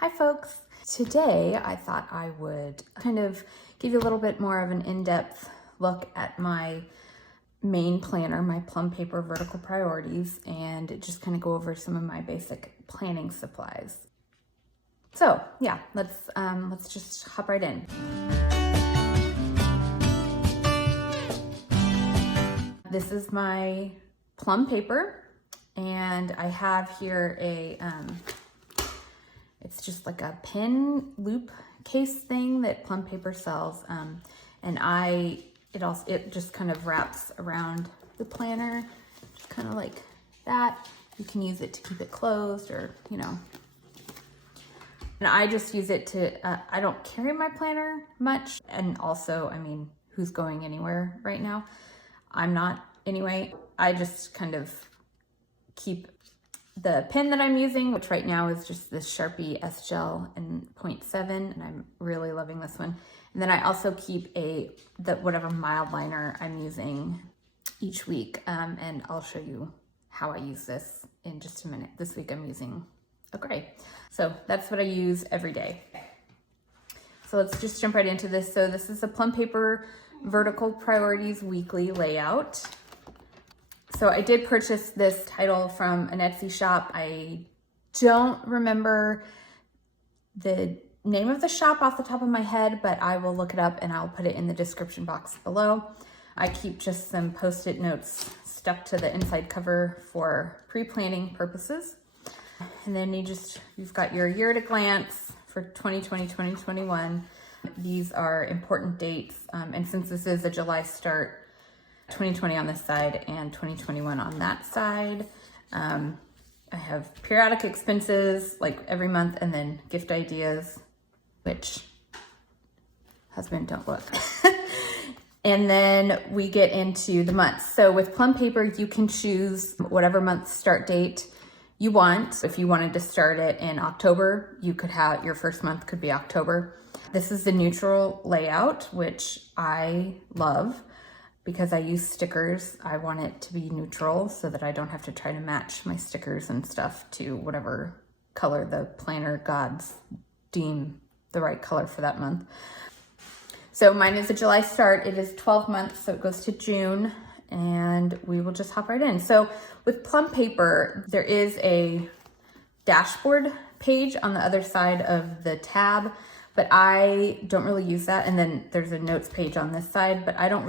Hi folks! Today I thought I would kind of give you a little bit more of an in-depth look at my main planner, my Plum paper vertical priorities, and just kind of go over some of my basic planning supplies. So yeah, let's just hop right in. This is my Plum paper, and I have here it's just like a pin loop case thing that Plum paper sells, and it just kind of wraps around the planner, just kind of like that. You can use it to keep it closed, or and I just use it to, I don't carry my planner much, and also, I mean, who's going anywhere right now? I'm not anyway. I just kind of keep the pen that I'm using, which right now is just this Sharpie S Gel in 0.7, and I'm really loving this one. And then I also keep whatever mild liner I'm using each week, and I'll show you how I use this in just a minute. This week I'm using a gray. So that's what I use every day. So let's just jump right into this. So this is a Plum paper vertical priorities weekly layout. So I did purchase this title from an Etsy shop. I don't remember the name of the shop off the top of my head, but I will look it up and I'll put it in the description box below. I keep just some Post-it notes stuck to the inside cover for pre-planning purposes. And then you've got your year at a glance for 2020, 2021. These are important dates. And since this is a July start, 2020 on this side and 2021 on that side. I have periodic expenses like every month, and then gift ideas, which, husband, don't look. And then we get into the months. So with Plum paper, you can choose whatever month start date you want. If you wanted to start it in October, you could have, your first month could be October. This is the neutral layout, which I love, because I use stickers. I want it to be neutral so that I don't have to try to match my stickers and stuff to whatever color the planner gods deem the right color for that month. So mine is a July start. It is 12 months, so it goes to June, and we will just hop right in. So with Plum paper, there is a dashboard page on the other side of the tab, but I don't really use that. And then there's a notes page on this side, but I don't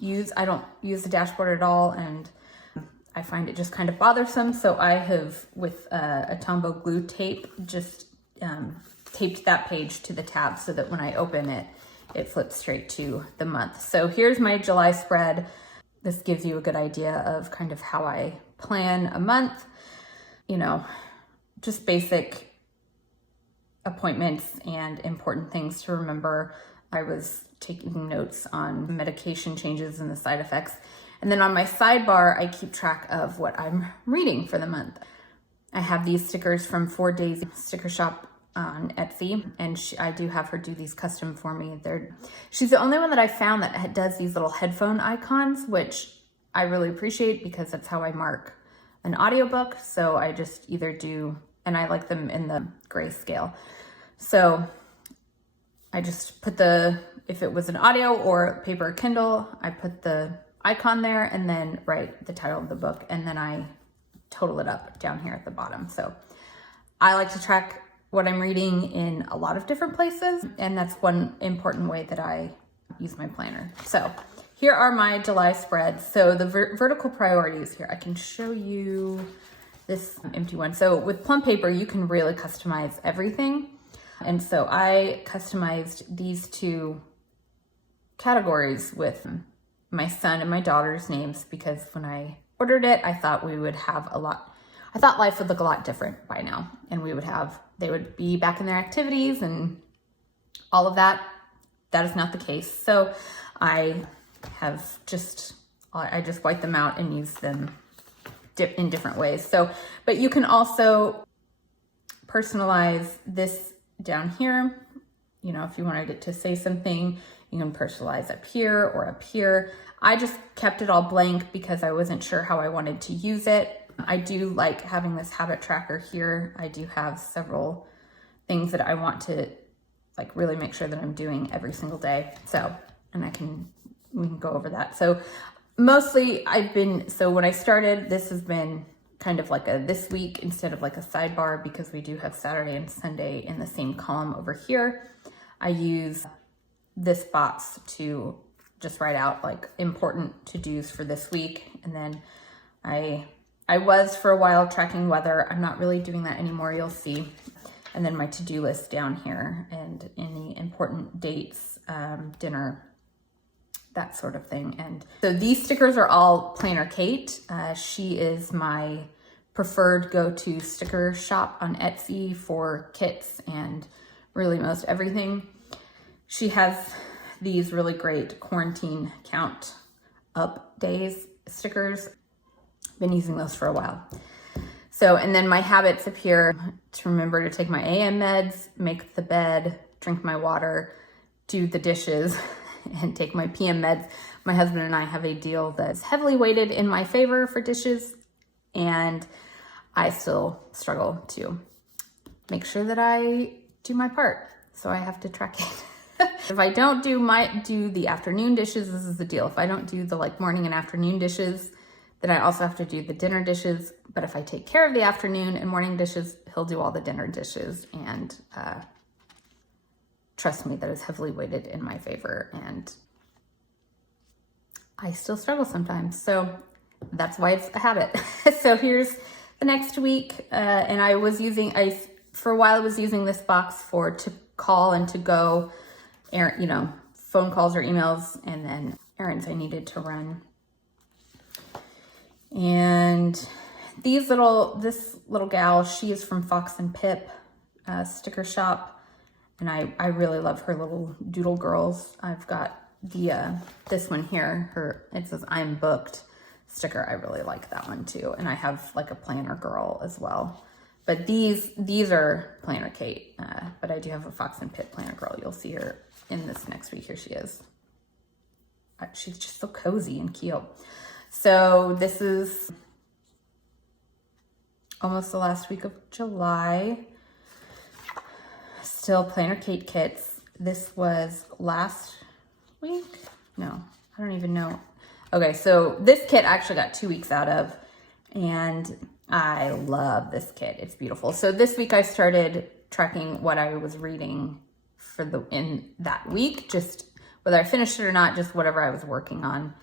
use the dashboard at all. And I find it just kind of bothersome. So I have, with a Tombow glue tape, just taped that page to the tab so that when I open it, it flips straight to the month. So here's my July spread. This gives you a good idea of kind of how I plan a month, just basic appointments and important things to remember. I was taking notes on medication changes and the side effects. And then on my sidebar, I keep track of what I'm reading for the month. I have these stickers from FourDaisiesDesigns sticker shop on Etsy, and I do have her do these custom for me. She's the only one that I found that does these little headphone icons, which I really appreciate because that's how I mark an audiobook. So I just either do, and I like them in the grayscale. So I just put if it was an audio or paper or Kindle, I put the icon there and then write the title of the book, and then I total it up down here at the bottom. So I like to track what I'm reading in a lot of different places, and that's one important way that I use my planner. So here are my July spreads. So the vertical priorities here, I can show you this empty one. So with Plum paper, you can really customize everything. And so I customized these two categories with my son and my daughter's names, because when I ordered it, I thought I thought life would look a lot different by now, and they would be back in their activities and all of that. That is not the case. So I just white them out and use them in different ways. So, but you can also personalize this down here. If you wanted it to say something, you can personalize up here or up here. I just kept it all blank because I wasn't sure how I wanted to use it. I do like having this habit tracker here. I do have several things that I want to like really make sure that I'm doing every single day. So, and we can go over that. So mostly so when I started, this has been kind of like a this week instead of like a sidebar, because we do have Saturday and Sunday in the same column over here. I use this box to just write out like important to-dos for this week. And then I was for a while tracking weather. I'm not really doing that anymore, you'll see. And then my to-do list down here and any important dates, dinner, that sort of thing. And so these stickers are all Planner Kate. She is my preferred go-to sticker shop on Etsy for kits and really most everything. She has these really great quarantine count up days stickers. Been using those for a while. So, and then my habits appear to remember to take my AM meds, make the bed, drink my water, do the dishes, and take my PM meds. My husband and I have a deal that's heavily weighted in my favor for dishes, and I still struggle to make sure that I do my part. So I have to track it. If I don't do the afternoon dishes, this is the deal. If I don't do the like morning and afternoon dishes, then I also have to do the dinner dishes. But if I take care of the afternoon and morning dishes, he'll do all the dinner dishes. And trust me, that is heavily weighted in my favor. And I still struggle sometimes. So that's why it's a habit. So here's the next week. And for a while I was using this box to call and to go, phone calls or emails, and then errands I needed to run. And this little gal, she is from Fox and Pip sticker shop, and I really love her little doodle girls. I've got this one here, it says I'm booked sticker. I really like that one too. And I have like a planner girl as well. But these are Planner Kate, but I do have a Fox and Pip planner girl. You'll see her in this next week. Here she is. She's just so cozy and cute. So this is almost the last week of July. Still Planner Kate kits. This was last week? No, I don't even know. Okay, so this kit I actually got 2 weeks out of, and I love this kit. It's beautiful. So this week I started tracking what I was reading in that week, just whether I finished it or not, just whatever I was working on.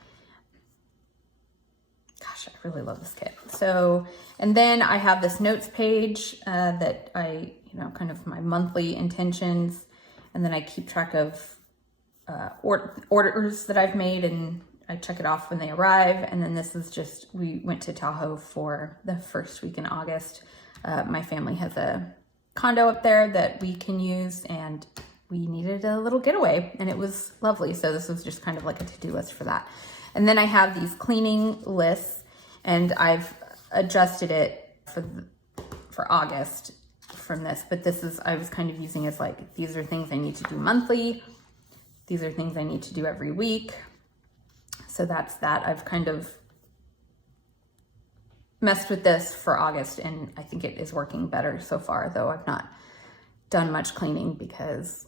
Gosh, I really love this kit. So, and then I have this notes page that I, kind of my monthly intentions, and then I keep track of orders that I've made, and I check it off when they arrive. And then this is just, we went to Tahoe for the first week in August. My family has a condo up there that we can use, and we needed a little getaway, and it was lovely. So this was just kind of like a to-do list for that. And then I have these cleaning lists, and I've adjusted it for August from this, but I was kind of using as like, these are things I need to do monthly. These are things I need to do every week. So that's that. I've kind of messed with this for August, and I think it is working better so far, though I've not done much cleaning because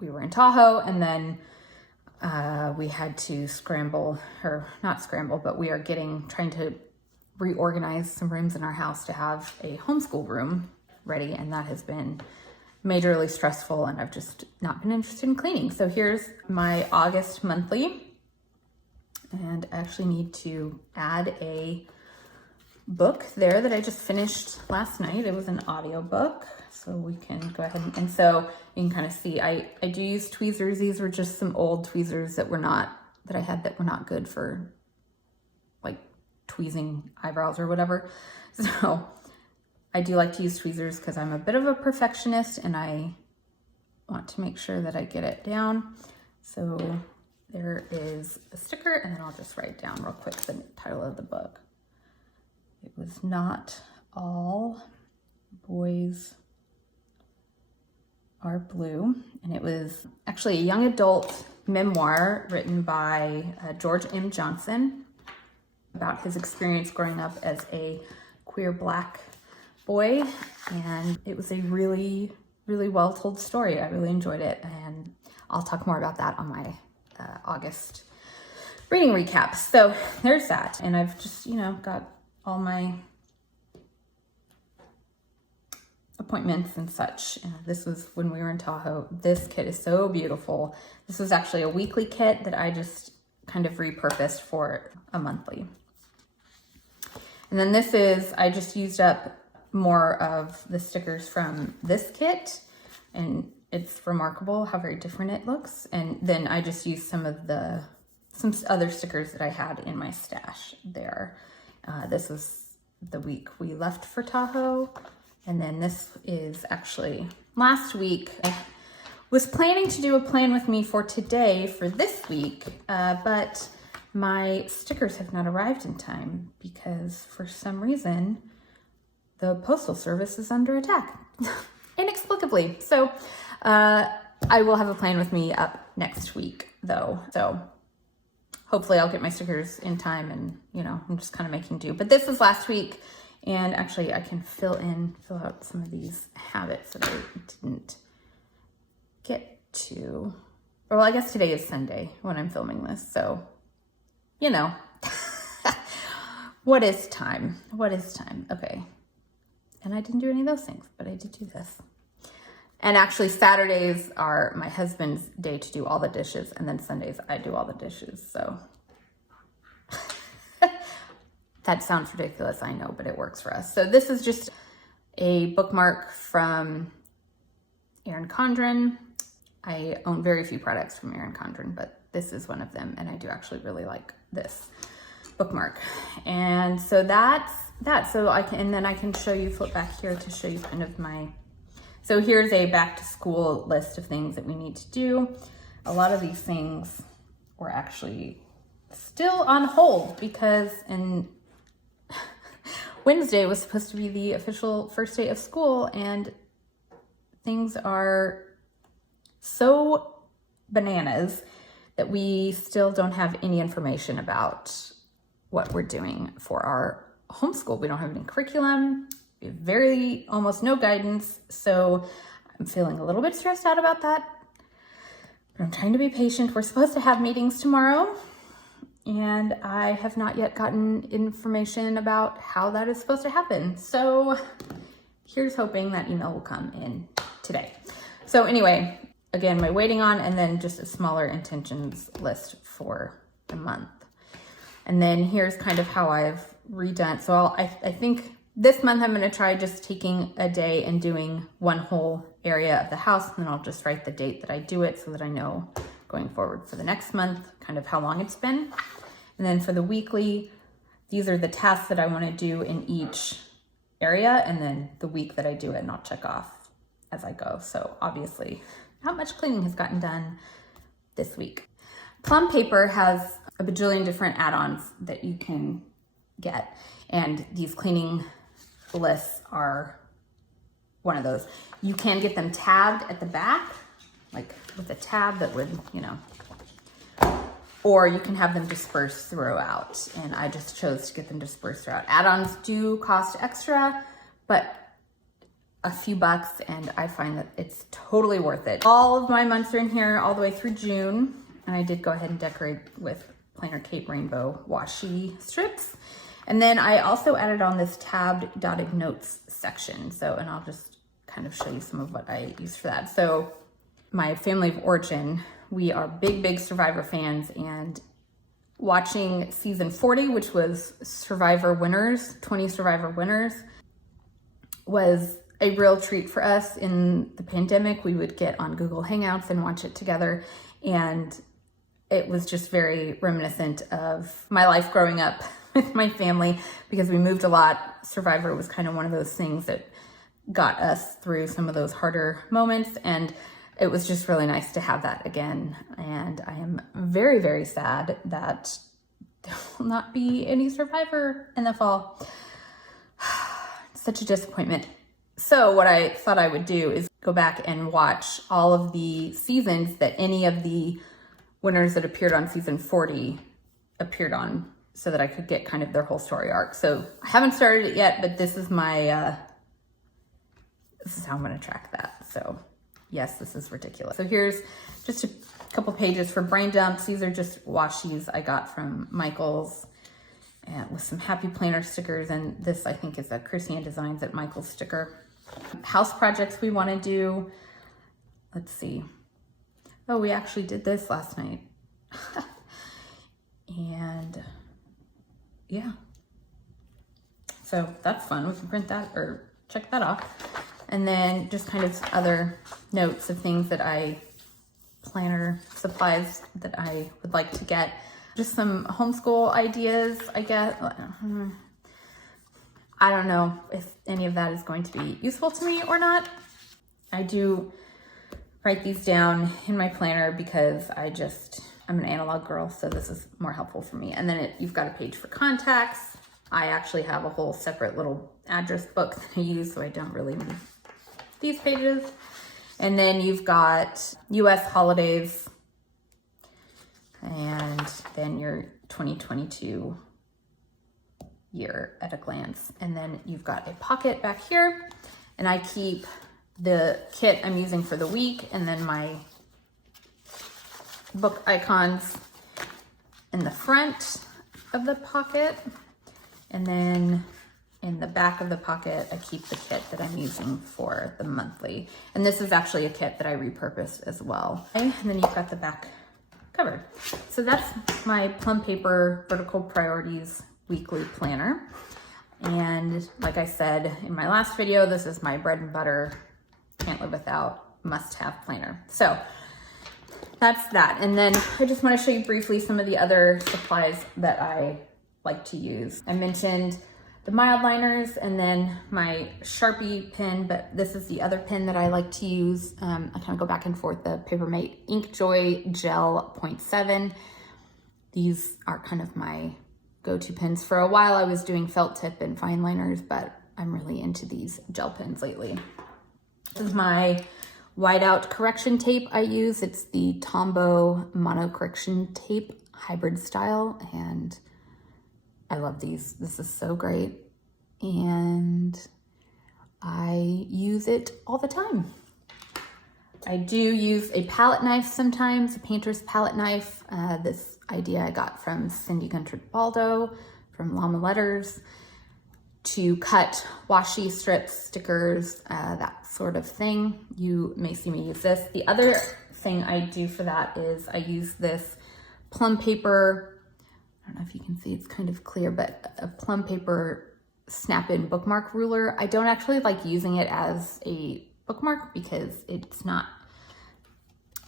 we were in Tahoe, and then we had to but we are trying to reorganize some rooms in our house to have a homeschool room ready, and that has been majorly stressful, and I've just not been interested in cleaning. So here's my August monthly, and I actually need to add a book there that I just finished last night. It was an audio book, so we can go ahead and so you can kind of see I do use tweezers. These were just some old tweezers that I had that were not good for like tweezing eyebrows or whatever. So I do like to use tweezers because I'm a bit of a perfectionist, and I want to make sure that I get it down. So there is a sticker, and then I'll just write down real quick the title of the book. It was Not All Boys Are Blue, and it was actually a young adult memoir written by George M. Johnson about his experience growing up as a queer Black boy, and it was a really, really well told story. I really enjoyed it, and I'll talk more about that on my August reading recap. So there's that, and I've just, got all my appointments and such. This was when we were in Tahoe. This kit is so beautiful. This was actually a weekly kit that I just kind of repurposed for a monthly. And then this is, I just used up more of the stickers from this kit, and it's remarkable how very different it looks. And then I just used some other stickers that I had in my stash there. This was the week we left for Tahoe. And then this is actually last week. I was planning to do a plan with me for today for this week, but my stickers have not arrived in time because for some reason the postal service is under attack inexplicably. So I will have a plan with me up next week though. So hopefully I'll get my stickers in time, and I'm just kind of making do. But this was last week, and actually I can fill out some of these habits that I didn't get to. Well, I guess today is Sunday when I'm filming this, so what is time? Okay. And I didn't do any of those things, but I did do this. And actually Saturdays are my husband's day to do all the dishes, and then Sundays I do all the dishes, so. That sounds ridiculous, I know, but it works for us. So this is just a bookmark from Erin Condren. I own very few products from Erin Condren, but this is one of them, and I do actually really like this bookmark. And so that's that. So and then I can show you, flip back here to show you kind of so here's a back to school list of things that we need to do. A lot of these things were actually still on hold because Wednesday was supposed to be the official first day of school, and things are so bananas that we still don't have any information about what we're doing for our homeschool. We don't have any curriculum, almost no guidance. So I'm feeling a little bit stressed out about that, but I'm trying to be patient. We're supposed to have meetings tomorrow, and I have not yet gotten information about how that is supposed to happen. So here's hoping that email will come in today. So anyway, again, my waiting on, and then just a smaller intentions list for the month. And then here's kind of how I've redone. So I think this month I'm going to try just taking a day and doing one whole area of the house, and then I'll just write the date that I do it so that I know going forward for the next month kind of how long it's been. And then for the weekly, these are the tasks that I want to do in each area, and then the week that I do it, and I'll check off as I go. So obviously not much cleaning has gotten done this week. Plum paper has a bajillion different add-ons that you can get, and these cleaning lists are one of those. You can get them tabbed at the back, like with a tab that would, or you can have them dispersed throughout, and I just chose to get them dispersed throughout. Add-ons do cost extra, but a few bucks, and I find that it's totally worth it. All of my months are in here all the way through June, and I did go ahead and decorate with Planner Kate rainbow washi strips. And then I also added on this tabbed dotted notes section. So, and I'll just kind of show you some of what I used for that. So my family of origin, we are big Survivor fans, and watching season 40, which was Survivor winners, 20 Survivor winners, was a real treat for us. In the pandemic, we would get on Google Hangouts and watch it together. And it was just very reminiscent of my life growing up with my family, because we moved a lot. Survivor was kind of one of those things that got us through some of those harder moments, and it was just really nice to have that again. And I am very sad that there will not be any Survivor in the fall. Such a disappointment. So what I thought I would do is go back and watch all of the seasons that any of the winners that appeared on season 40 appeared on, so that I could get kind of their whole story arc. So I haven't started it yet, but this is my, this is how I'm going to track that. So Yes, this is ridiculous. So here's just a couple pages for brain dumps. These are just washies I got from Michael's, and with some happy planner stickers. And this, I think, is a Christian Designs at Michael's sticker. House projects we want to do. Let's see. Oh, we actually did this last night. And yeah. So that's fun. We can print that or check that off. And then just kind of other notes of things that planner supplies that I would like to get. Just some homeschool ideas, I guess. I don't know if any of that is going to be useful to me or not. I do write these down in my planner because I'm an analog girl, so this is more helpful for me. And then you've got a page for contacts. I actually have a whole separate little address book that I use, so I don't really need these pages. And then you've got US holidays, and then your 2022 year at a glance. And then you've got a pocket back here, and I keep the kit I'm using for the week, and then my book icons in the front of the pocket. And then in the back of the pocket, I keep the kit that I'm using for the monthly. And this is actually a kit that I repurposed as well. Okay, and then you've got the back cover. So that's my Plum Paper Vertical Priorities Weekly Planner. And like I said in my last video, this is my bread and butter, can't live without, must-have planner. So that's that. And then I just want to show you briefly some of the other supplies that I like to use. I mentioned the mild liners and then my Sharpie pen, but this is the other pen that I like to use. I kind of go back and forth, the Papermate Inkjoy Gel 0.7. These are kind of my go-to pens. For a while I was doing felt tip and fine liners, but I'm really into these gel pens lately. This is my whiteout correction tape I use. It's the Tombow Mono Correction Tape hybrid style, and I love these. This is so great, and I use it all the time. I do use a palette knife sometimes, a painter's palette knife. This idea I got from Cindy Guntrick-Baldo from Llama Letters, to cut washi strips, stickers, that sort of thing. You may see me use this. The other thing I do for that is I use this Plum Paper, I don't know if you can see, it's kind of clear, but a Plum Paper snap-in bookmark ruler. I don't actually like using it as a bookmark because it's not,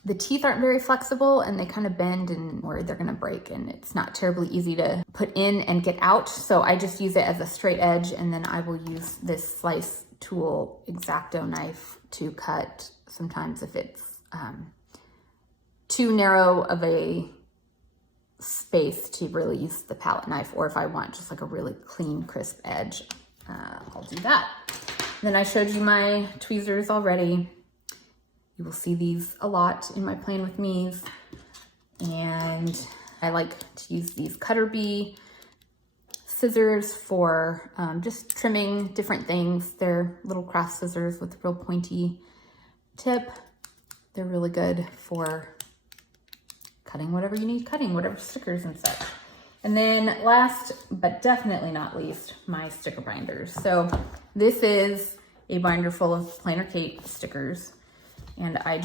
the teeth aren't very flexible and they kind of bend and or they're gonna break, and it's not terribly easy to put in and get out. So I just use it as a straight edge, and then I will use this slice tool X-Acto knife to cut sometimes if it's too narrow of a space to really use the palette knife, or if I want just like a really clean, crisp edge, I'll do that. Then I showed you my tweezers already. You will see these a lot in my Plan With Me's, and I like to use these Cutter Bee scissors for just trimming different things. They're little craft scissors with a real pointy tip. They're really good for cutting whatever you need cutting, whatever stickers and such. And then last, but definitely not least, my sticker binders. So this is a binder full of Planner Kate stickers. And I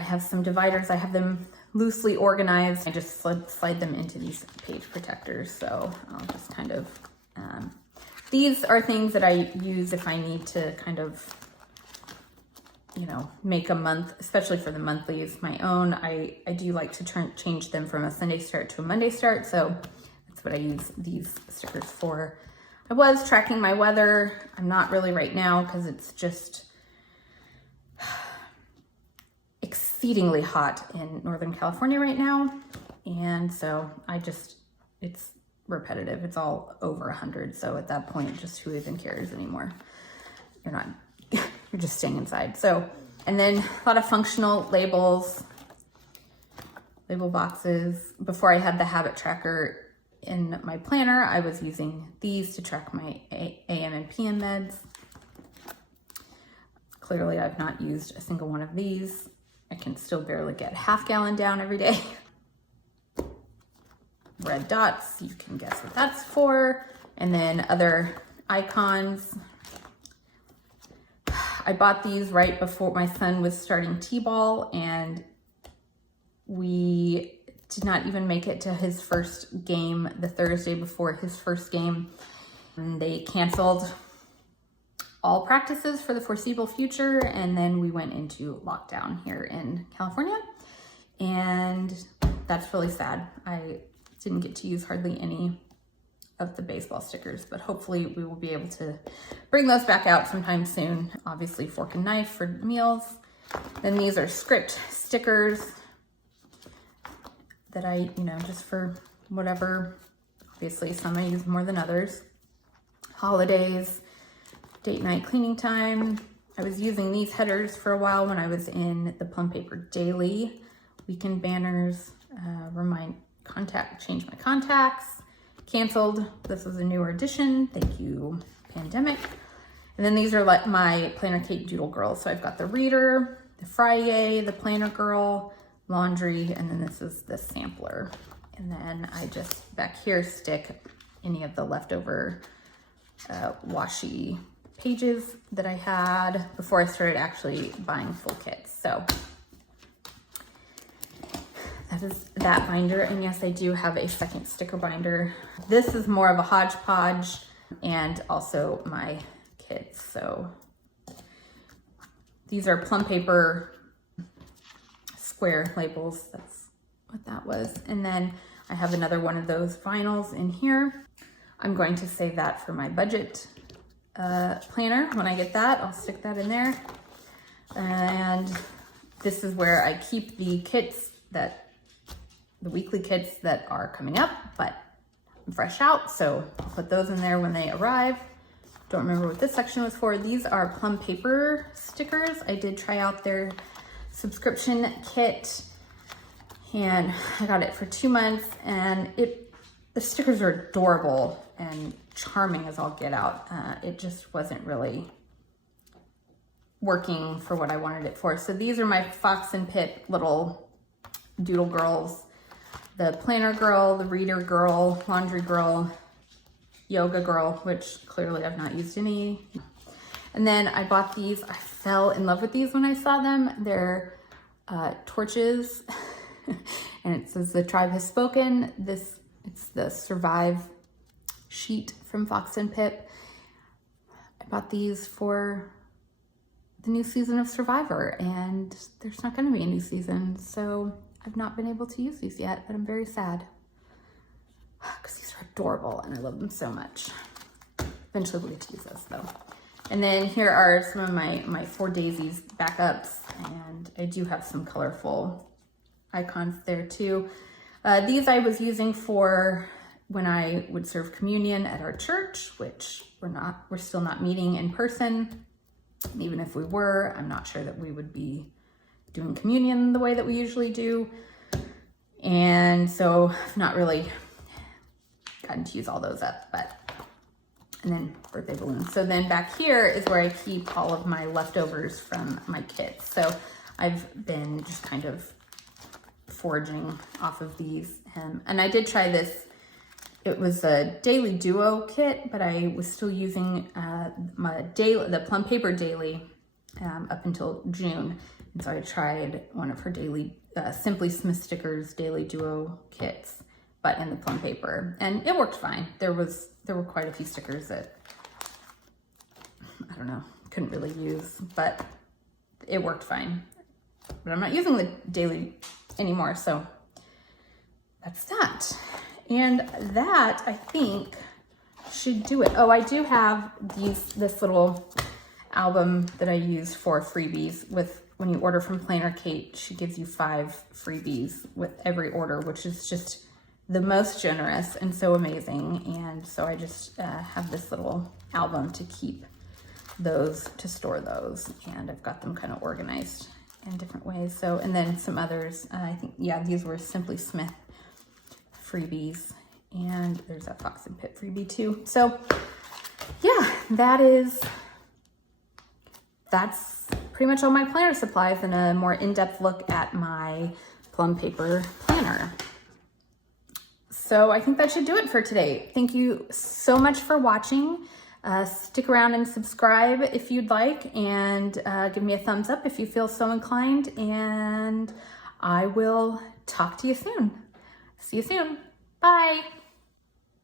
have some dividers. I have them loosely organized. I just slide them into these page protectors. So I'll just kind of, these are things that I use if I need to kind of, you know, make a month, especially for the monthlies, my own. I do like to change them from a Sunday start to a Monday start. So that's what I use these stickers for. I was tracking my weather. I'm not really right now because it's just exceedingly hot in Northern California right now. And so it's repetitive. It's all over 100. So at that point, just who even cares anymore? You're just staying inside. So, and then a lot of functional labels, label boxes. Before I had the habit tracker in my planner, I was using these to track my AM and PM meds. Clearly I've not used a single one of these. I can still barely get a half gallon down every day. Red dots, you can guess what that's for. And then other icons. I bought these right before my son was starting t-ball, and we did not even make it to his first game the Thursday before his first game. And they canceled all practices for the foreseeable future, and then we went into lockdown here in California, and that's really sad. I didn't get to use hardly any of the baseball stickers, but hopefully we will be able to bring those back out sometime soon. Obviously fork and knife for meals. Then these are script stickers that I, just for whatever. Obviously some I use more than others. Holidays, date night, cleaning time. I was using these headers for a while when I was in the Plum Paper Daily. Weekend banners, change my contacts, canceled. This was a newer edition. Thank you, pandemic. And then these are like my Planner Kate Doodle Girls. So I've got the Reader, the Friday, the Planner Girl, Laundry, and then this is the sampler. And then I just back here stick any of the leftover washi pages that I had before I started actually buying full kits. So that is that binder. And yes, I do have a second sticker binder. This is more of a hodgepodge, and also my kids. So these are Plum Paper square labels. That's what that was. And then I have another one of those vinyls in here. I'm going to save that for my budget planner. When I get that, I'll stick that in there. And this is where I keep the kits the weekly kits that are coming up, but I'm fresh out. So I'll put those in there when they arrive. Don't remember what this section was for. These are Plum Paper stickers. I did try out their subscription kit, and I got it for 2 months, and the stickers are adorable and charming as all get out. It just wasn't really working for what I wanted it for. So these are my Fox and Pip little doodle girls. The Planner Girl, the Reader Girl, Laundry Girl, Yoga Girl, which clearly I've not used any. And then I bought these. I fell in love with these when I saw them. They're torches, and it says the tribe has spoken. It's the Survive sheet from Fox and Pip. I bought these for the new season of Survivor, and there's not going to be a new season, so I've not been able to use these yet, but I'm very sad because these are adorable and I love them so much. Eventually we'll get to use those though. And then here are some of my 4 Daisies backups, and I do have some colorful icons there too. These I was using for when I would serve communion at our church, which we're still not meeting in person. Even if we were, I'm not sure that we would be doing communion the way that we usually do. And so I've not really gotten to use all those up, and then birthday balloons. So then back here is where I keep all of my leftovers from my kits. So I've been just kind of foraging off of these. And I did try this. It was a daily duo kit, but I was still using the Plum Paper Daily up until June. And so I tried one of her daily Simply Smith Stickers Daily Duo kits, but in the Plum Paper, and it worked fine. There were quite a few stickers that I don't know, couldn't really use, but it worked fine. But I'm not using the daily anymore, so that's that. And that, I think, should do it. Oh, I do have this little album that I use for freebies. When you order from Planner Kate, she gives you 5 freebies with every order, which is just the most generous and so amazing. And so I just have this little album to keep those, to store those. And I've got them kind of organized in different ways. So, and then some others, I think, yeah, these were Simply Smith freebies, and there's a Fox and Pip freebie too. So yeah, that's pretty much all my planner supplies and a more in-depth look at my Plum paper planner. So I think that should do it for today. Thank you so much for watching. Stick around and subscribe if you'd like, and give me a thumbs up if you feel so inclined, and I will talk to you soon. See you soon. Bye.